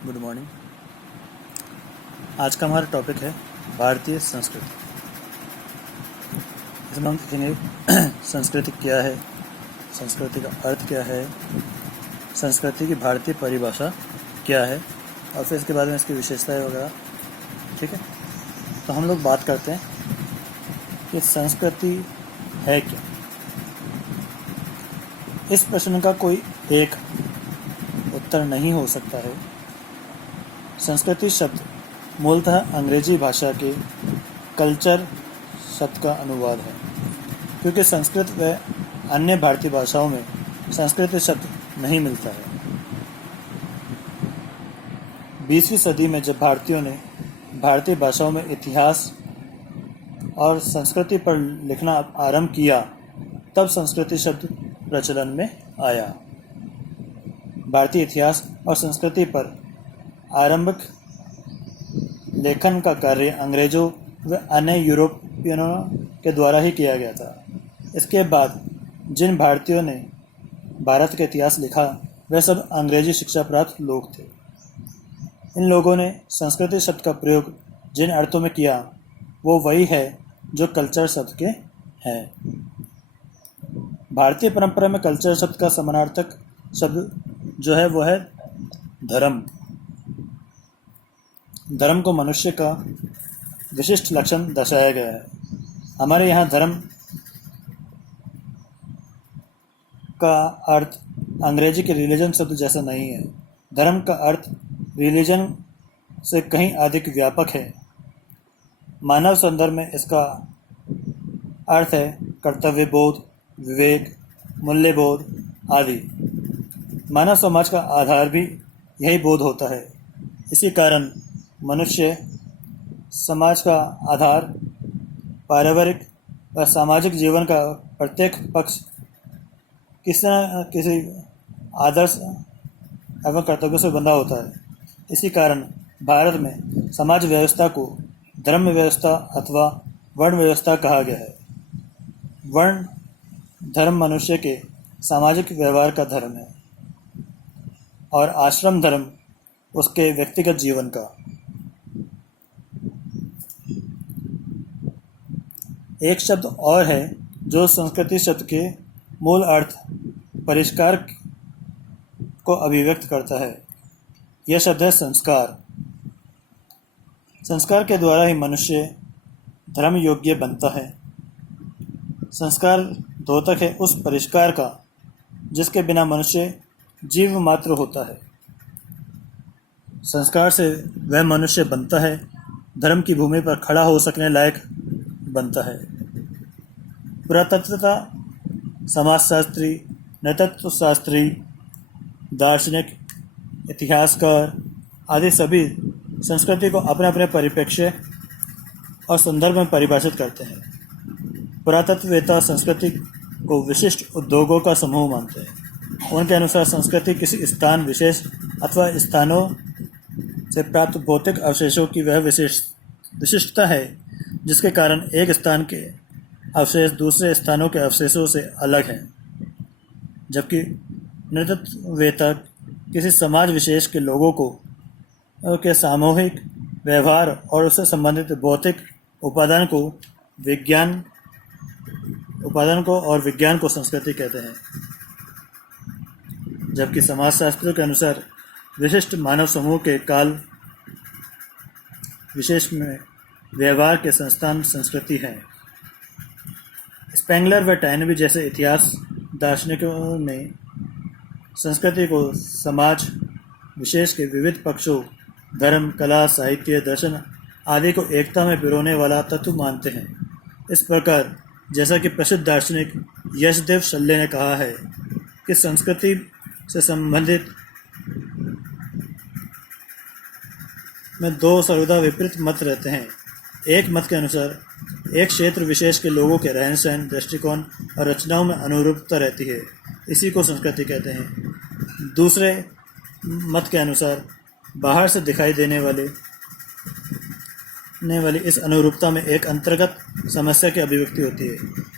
Good morning. आज का हमारा टॉपिक है भारतीय संस्कृति। इसमें हम देखेंगे संस्कृति क्या है, संस्कृति का अर्थ क्या है, संस्कृति की भारतीय परिभाषा क्या है और फिर इसके बाद में इसकी विशेषताएं वगैरह। ठीक है, तो हम लोग बात करते हैं कि संस्कृति है क्या। इस प्रश्न का कोई एक उत्तर नहीं हो सकता है। संस्कृति शब्द मूलतः अंग्रेजी भाषा के कल्चर शब्द का अनुवाद है, क्योंकि संस्कृत व अन्य भारतीय भाषाओं में संस्कृति शब्द नहीं मिलता है। 20वीं सदी में जब भारतीयों ने भारतीय भाषाओं में इतिहास और संस्कृति पर लिखना आरंभ किया, तब संस्कृति शब्द प्रचलन में आया। भारतीय इतिहास और संस्कृति पर आरंभिक लेखन का कार्य अंग्रेजों व अन्य यूरोपियनों के द्वारा ही किया गया था। इसके बाद जिन भारतीयों ने भारत का इतिहास लिखा, वे सब अंग्रेजी शिक्षा प्राप्त लोग थे। इन लोगों ने संस्कृति शब्द का प्रयोग जिन अर्थों में किया, वो वही है जो कल्चर शब्द के हैं। भारतीय परंपरा में कल्चर शब्द का समानार्थक शब्द जो है वो है धर्म। धर्म को मनुष्य का विशिष्ट लक्षण दर्शाया गया है। हमारे यहाँ धर्म का अर्थ अंग्रेजी के रिलीजन शब्द जैसा नहीं है। धर्म का अर्थ रिलीजन से कहीं अधिक व्यापक है। मानव संदर्भ में इसका अर्थ है कर्तव्य बोध, विवेक, मूल्यबोध आदि। मानव समाज का आधार भी यही बोध होता है। इसी कारण मनुष्य समाज का आधार पारिवारिक व सामाजिक जीवन का प्रत्येक पक्ष किसी न किसी आदर्श एवं कर्तव्य से बंधा होता है। इसी कारण भारत में समाज व्यवस्था को धर्म व्यवस्था अथवा वर्ण व्यवस्था कहा गया है। वर्ण धर्म मनुष्य के सामाजिक व्यवहार का धर्म है और आश्रम धर्म उसके व्यक्तिगत जीवन का। एक शब्द और है जो संस्कृति शब्द के मूल अर्थ परिष्कार को अभिव्यक्त करता है। यह शब्द है संस्कार। संस्कार के द्वारा ही मनुष्य धर्म योग्य बनता है। संस्कार द्योतक है उस परिष्कार का जिसके बिना मनुष्य जीव मात्र होता है। संस्कार से वह मनुष्य बनता है, धर्म की भूमि पर खड़ा हो सकने लायक बनता है। पुरातत्वता, समाजशास्त्री, नृतत्वशास्त्री, दार्शनिक, इतिहासकार आदि सभी संस्कृति को अपने अपने परिप्रेक्ष्य और संदर्भ में परिभाषित करते हैं। पुरातत्ववेत्ता संस्कृति को विशिष्ट उद्योगों का समूह मानते हैं। उनके अनुसार संस्कृति किसी स्थान विशेष अथवा स्थानों से प्राप्त भौतिक अवशेषों की वह विशिष्टता है जिसके कारण एक स्थान के अवशेष दूसरे स्थानों के अवशेषों से अलग हैं। जबकि नृतत्ववेत्ता किसी समाज विशेष के लोगों को के सामूहिक व्यवहार और उससे संबंधित भौतिक उपादान को विज्ञान को संस्कृति कहते हैं। जबकि समाजशास्त्रियों के अनुसार विशिष्ट मानव समूह के काल विशेष में व्यवहार के संस्थान संस्कृति है। स्पेंगलर व टैनबी जैसे इतिहास दार्शनिकों ने संस्कृति को समाज विशेष के विविध पक्षों धर्म, कला, साहित्य, दर्शन आदि को एकता में पिरोने वाला तत्व मानते हैं। इस प्रकार जैसा कि प्रसिद्ध दार्शनिक यशदेव शल्य ने कहा है कि संस्कृति से संबंधित में दो सर्वदा विपरीत मत रहते हैं। एक मत के अनुसार एक क्षेत्र विशेष के लोगों के रहन सहन, दृष्टिकोण और रचनाओं में अनुरूपता रहती है, इसी को संस्कृति कहते हैं। दूसरे मत के अनुसार बाहर से दिखाई देने वाली इस अनुरूपता में एक अंतर्गत समस्या की अभिव्यक्ति होती है।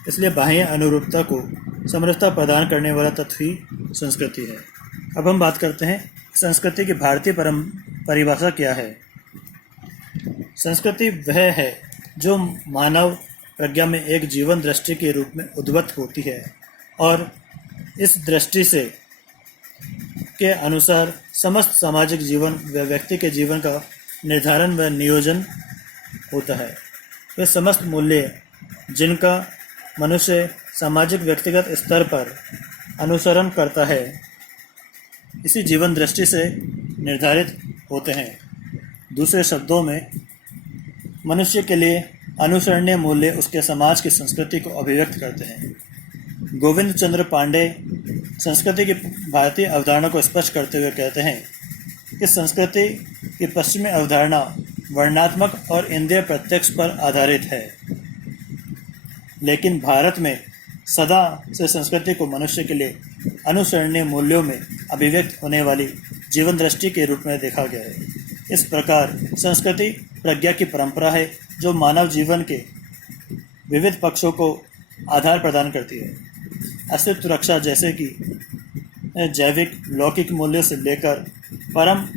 इसलिए बाह्य अनुरूपता को समरसता प्रदान करने वाला तत्व ही संस्कृति है। अब हम बात करते हैं संस्कृति की भारतीय परिभाषा क्या है? संस्कृति वह है जो मानव प्रज्ञा में एक जीवन दृष्टि के रूप में उद्भूत होती है और इस दृष्टि से के अनुसार समस्त सामाजिक जीवन व व्यक्ति के जीवन का निर्धारण व नियोजन होता है। वे समस्त मूल्य जिनका मनुष्य सामाजिक व्यक्तिगत स्तर पर अनुसरण करता है इसी जीवन दृष्टि से निर्धारित होते हैं। दूसरे शब्दों में मनुष्य के लिए अनुसरणीय मूल्य उसके समाज की संस्कृति को अभिव्यक्त करते हैं। गोविंद चंद्र पांडे संस्कृति की भारतीय अवधारणा को स्पष्ट करते हुए कहते हैं कि संस्कृति की पश्चिमी अवधारणा वर्णनात्मक और इंद्रिय प्रत्यक्ष पर आधारित है, लेकिन भारत में सदा से संस्कृति को मनुष्य के लिए अनुसरणीय मूल्यों में अभिव्यक्त होने वाली जीवन दृष्टि के रूप में देखा गया है। इस प्रकार संस्कृति प्रज्ञा की परंपरा है जो मानव जीवन के विविध पक्षों को आधार प्रदान करती है। अस्तित्व रक्षा जैसे कि जैविक लौकिक मूल्यों से लेकर परम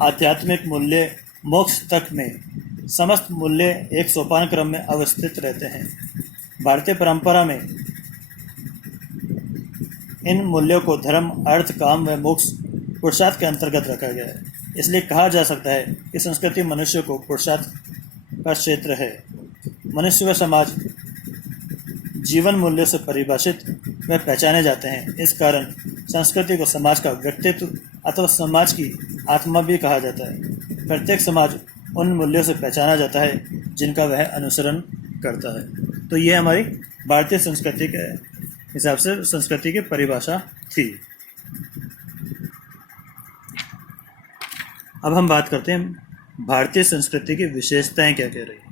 आध्यात्मिक मूल्य मोक्ष तक में समस्त मूल्य एक सोपान क्रम में अवस्थित रहते हैं। भारतीय परंपरा में इन मूल्यों को धर्म, अर्थ, काम व मोक्ष पुरुषार्थ के अंतर्गत रखा गया है। इसलिए कहा जा सकता है कि संस्कृति मनुष्य को पुरुषार्थ का क्षेत्र है। मनुष्य व समाज जीवन मूल्यों से परिभाषित व पहचाने जाते हैं। इस कारण संस्कृति को समाज का व्यक्तित्व अथवा समाज की आत्मा भी कहा जाता है। प्रत्येक समाज उन मूल्यों से पहचाना जाता है जिनका वह अनुसरण करता है। तो ये हमारी भारतीय संस्कृति के हिसाब से संस्कृति की परिभाषा थी। अब हम बात करते हैं भारतीय संस्कृति की विशेषताएं क्या कह रही है।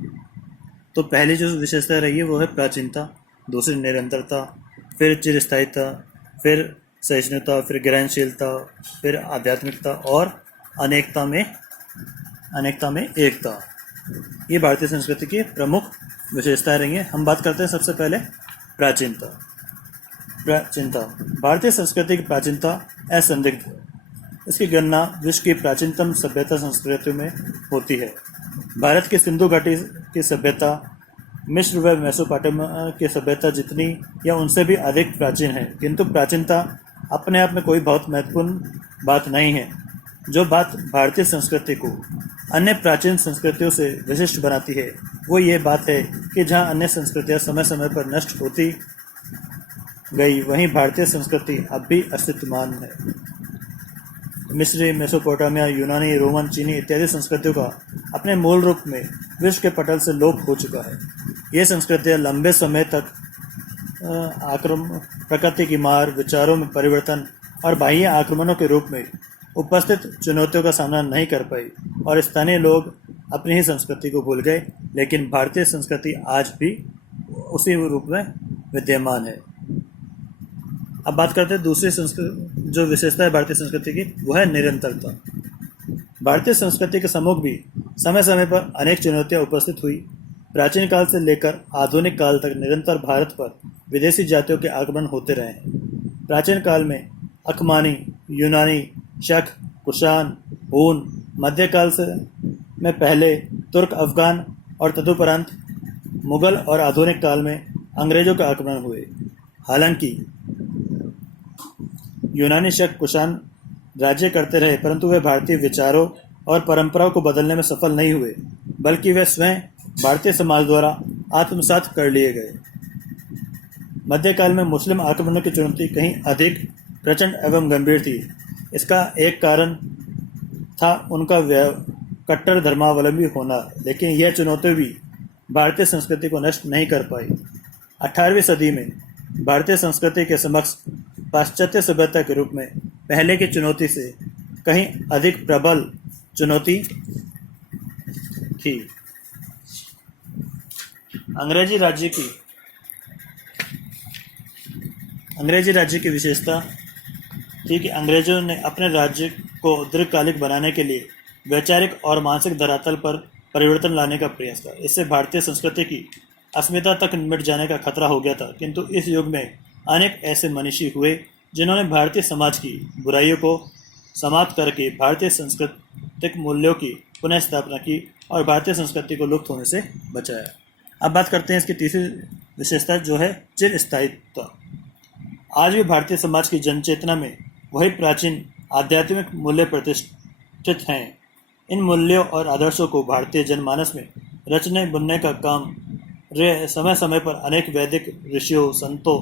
तो पहली जो विशेषता रही है वो है प्राचीनता, दूसरी निरंतरता, फिर चिरस्थायिता, फिर सहिष्णुता, फिर ग्रहणशीलता, फिर आध्यात्मिकता और अनेकता में एकता। ये भारतीय संस्कृति की प्रमुख विशेषताएं रही हैं। हम बात करते हैं सबसे पहले प्राचीनता। भारतीय संस्कृति की प्राचीनता असंदिग्ध है। इसकी गणना विश्व की प्राचीनतम सभ्यता संस्कृतियों में होती है। भारत की सिंधु घाटी की सभ्यता मिस्र व मेसोपोटामिया की सभ्यता जितनी या उनसे भी अधिक प्राचीन है, किंतु प्राचीनता अपने आप में कोई बहुत महत्वपूर्ण बात नहीं है। जो बात भारतीय संस्कृति को अन्य प्राचीन संस्कृतियों से विशिष्ट बनाती है वो ये बात है कि जहाँ अन्य संस्कृतियाँ समय समय पर नष्ट होती गई, वहीं भारतीय संस्कृति अब भी अस्तित्वमान है। मिस्री, मेसोपोटामिया, यूनानी, रोमन, चीनी इत्यादि संस्कृतियों का अपने मूल रूप में विश्व के पटल से लोप हो चुका है। ये संस्कृतियाँ लंबे समय तक प्रकृति की मार, विचारों में परिवर्तन और बाह्य आक्रमणों के रूप में उपस्थित चुनौतियों का सामना नहीं कर पाई और स्थानीय लोग अपनी ही संस्कृति को भूल गए। लेकिन भारतीय संस्कृति आज भी उसी रूप में विद्यमान है। अब बात करते हैं दूसरी संस्कृति जो विशेषता है भारतीय संस्कृति की, वो है निरंतरता। भारतीय संस्कृति के सम्मुख भी समय समय पर अनेक चुनौतियां उपस्थित हुई। प्राचीन काल से लेकर आधुनिक काल तक निरंतर भारत पर विदेशी जातियों के आक्रमण होते रहे हैं। प्राचीन काल में अकमानी, यूनानी, शक, कुषाण, हून, मध्यकाल में पहले तुर्क, अफगान और तदुपरांत मुगल और आधुनिक काल में अंग्रेजों का आक्रमण हुए। हालांकि यूनानी, शक, कुषाण राज्य करते रहे, परंतु वे भारतीय विचारों और परंपराओं को बदलने में सफल नहीं हुए, बल्कि वे स्वयं भारतीय समाज द्वारा आत्मसात कर लिए गए। मध्यकाल में मुस्लिम आक्रमणों की चुनौती कहीं अधिक प्रचंड एवं गंभीर थी। इसका एक कारण था उनका कट्टर धर्मावलंबी होना, लेकिन यह चुनौती भी भारतीय संस्कृति को नष्ट नहीं कर पाई। 18वीं सदी में भारतीय संस्कृति के समक्ष पाश्चात्य सभ्यता के रूप में पहले की चुनौती से कहीं अधिक प्रबल चुनौती थी। अंग्रेजी राज्य की विशेषता थी कि अंग्रेजों ने अपने राज्य को दीर्घकालिक बनाने के लिए वैचारिक और मानसिक धरातल पर परिवर्तन लाने का प्रयास किया। इससे भारतीय संस्कृति की अस्मिता तक मिट जाने का खतरा हो गया था, किंतु इस युग में अनेक ऐसे मनीषी हुए जिन्होंने भारतीय समाज की बुराइयों को समाप्त करके भारतीय संस्कृति सांस्कृतिक मूल्यों की पुनः स्थापना की और भारतीय संस्कृति को लुप्त होने से बचाया। अब बात करते हैं इसकी तीसरी विशेषता जो है चिरस्थायित्व। आज भी भारतीय समाज की जनचेतना में वही प्राचीन आध्यात्मिक मूल्य प्रतिष्ठित हैं। इन मूल्यों और आदर्शों को भारतीय जनमानस में रचने बुनने का काम समय समय पर अनेक वैदिक ऋषियों, संतों,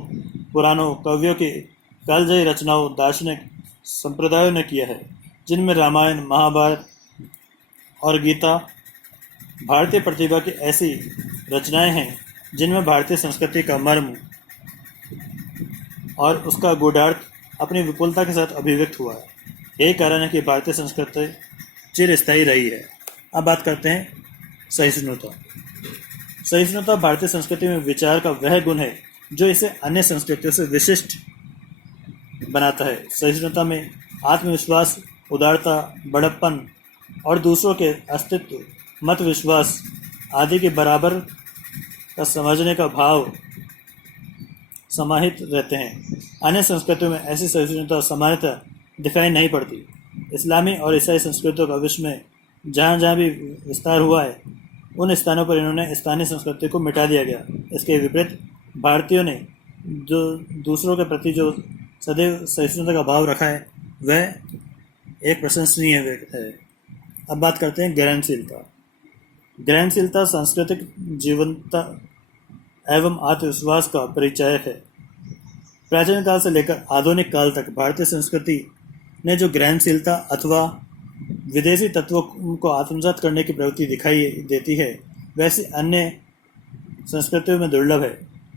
पुराणों, कवियों की कालजयी रचनाओं, दार्शनिक संप्रदायों ने किया है, जिनमें रामायण, महाभारत और गीता भारतीय प्रतिभा की ऐसी रचनाएं हैं जिनमें भारतीय संस्कृति का मर्म और उसका गूढ़ार्थ अपनी विपुलता के साथ अभिव्यक्त हुआ है। यही कारण है कि भारतीय संस्कृति चिरस्थायी रही है। अब बात करते हैं सहिष्णुता। सहिष्णुता भारतीय संस्कृति में विचार का वह गुण है जो इसे अन्य संस्कृतियों से विशिष्ट बनाता है। सहिष्णुता में आत्मविश्वास, उदारता, बड़प्पन और दूसरों के अस्तित्व, मत विश्वास आदि के बराबर का समझने का भाव समाहित रहते हैं। अन्य संस्कृतियों में ऐसी सहिष्णुता सामान्यतः दिखाई नहीं पड़ती। इस्लामी और ईसाई संस्कृतियों का विश्व में जहाँ जहाँ भी विस्तार हुआ है, उन स्थानों पर इन्होंने स्थानीय संस्कृति को मिटा दिया गया। इसके विपरीत भारतीयों ने जो दूसरों के प्रति जो सदैव सहिष्णुता का भाव रखा है, वह एक प्रशंसनीय है। अब बात करते हैं ग्रहणशीलता। ग्रहणशीलता सांस्कृतिक जीवंतता एवं आत्मविश्वास का परिचायक है। प्राचीन काल से लेकर आधुनिक काल तक भारतीय संस्कृति ने जो ग्रहणशीलता अथवा विदेशी तत्वों को आत्मसात करने की प्रवृत्ति दिखाई देती है, वैसे अन्य संस्कृतियों में दुर्लभ है।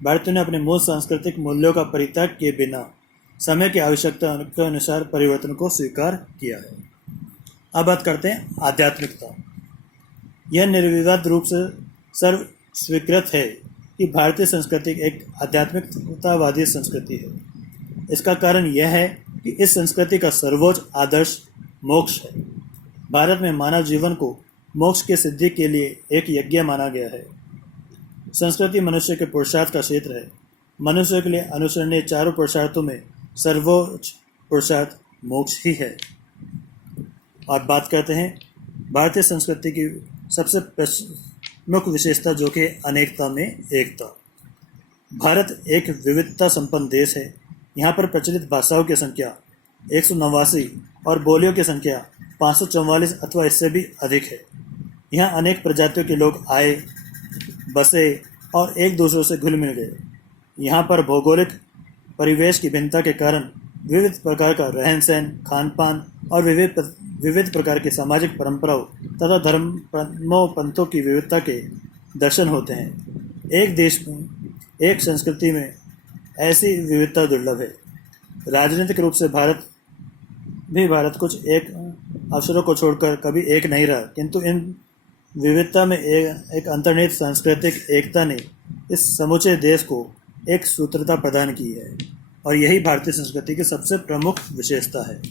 भारतीयों ने अपने मूल सांस्कृतिक मूल्यों का परित्याग किए बिना समय की आवश्यकता के अनुसार परिवर्तन को स्वीकार किया है। अब बात करते हैं आध्यात्मिकता। यह निर्विवाद रूप से सर्व स्वीकृत है कि भारतीय संस्कृति एक आध्यात्मिकतावादी संस्कृति है। इसका कारण यह है कि इस संस्कृति का सर्वोच्च आदर्श मोक्ष है। भारत में मानव जीवन को मोक्ष की सिद्धि के लिए एक यज्ञ माना गया है। संस्कृति मनुष्य के पुरुषार्थ का क्षेत्र है। मनुष्य के लिए अनुसरणीय चारों पुरुषार्थों में सर्वोच्च पुरुषार्थ मोक्ष ही है। और बात करते हैं भारतीय संस्कृति की सबसे प्रमुख विशेषता जो कि अनेकता में एकता। भारत एक विविधता संपन्न देश है। यहाँ पर प्रचलित भाषाओं की संख्या 189 और बोलियों की संख्या 544 अथवा इससे भी अधिक है। यहाँ अनेक प्रजातियों के लोग आए, बसे और एक दूसरे से घुल मिल गए। यहाँ पर भौगोलिक परिवेश की भिन्नता के कारण विविध प्रकार का रहन सहन, खान पान और विविध प्रकार की सामाजिक परंपराओं तथा धर्मों पंथों की विविधता के दर्शन होते हैं। एक देश में, एक संस्कृति में ऐसी विविधता दुर्लभ है। राजनीतिक रूप से भारत कुछ एक अवसरों को छोड़कर कभी एक नहीं रहा, किंतु इन विविधता में एक अंतर्निहित सांस्कृतिक एकता ने इस समूचे देश को एक सूत्रता प्रदान की है और यही भारतीय संस्कृति की सबसे प्रमुख विशेषता है।